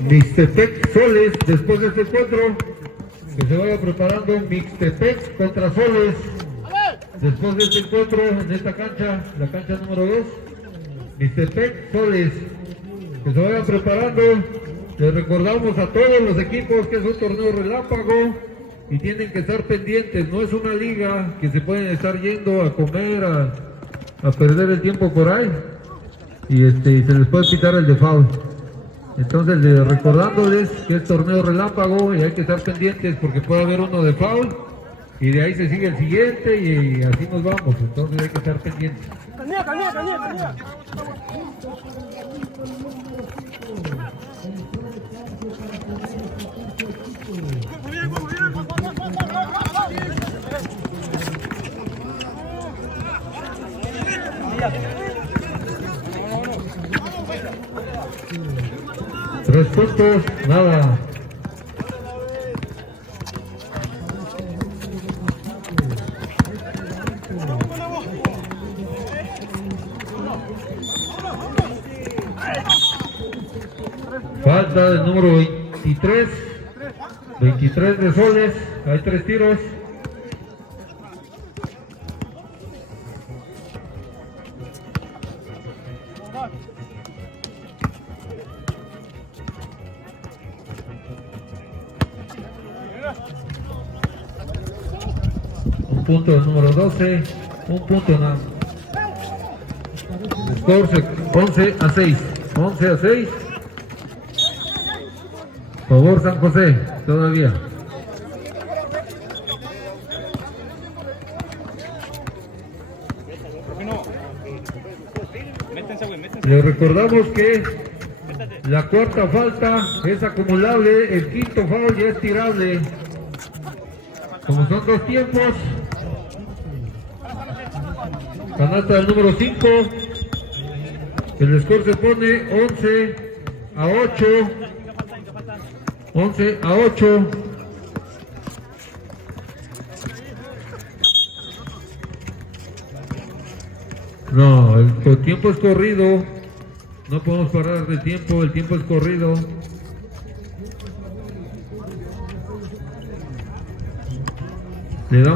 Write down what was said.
Mixtepec Soles, después de este encuentro, que se vaya preparando Mixtepec contra Soles, después de este encuentro en esta cancha, la cancha número 2, Mixtepec Soles, que se vayan preparando. Les recordamos a todos los equipos que es un torneo relámpago y tienen que estar pendientes, no es una liga que se pueden estar yendo a comer, a perder el tiempo por ahí y se les puede pitar el default. Entonces recordándoles que es torneo relámpago y hay que estar pendientes porque puede haber uno de foul y de ahí se sigue el siguiente y así nos vamos, entonces hay que estar pendientes. Tres puntos, nada. Falta del número 23. 23 de Soles. Hay 3 tiros. Un punto del número 12. Un punto nada. Score 11-6. 11-6. Favor San José, todavía. Les recordamos que la cuarta falta es acumulable, el quinto foul ya es tirable. Como son 2 tiempos, canasta del número 5, el score se pone 11-8. 11-8. No, el tiempo es corrido. No podemos parar de tiempo, el tiempo es corrido. Le damos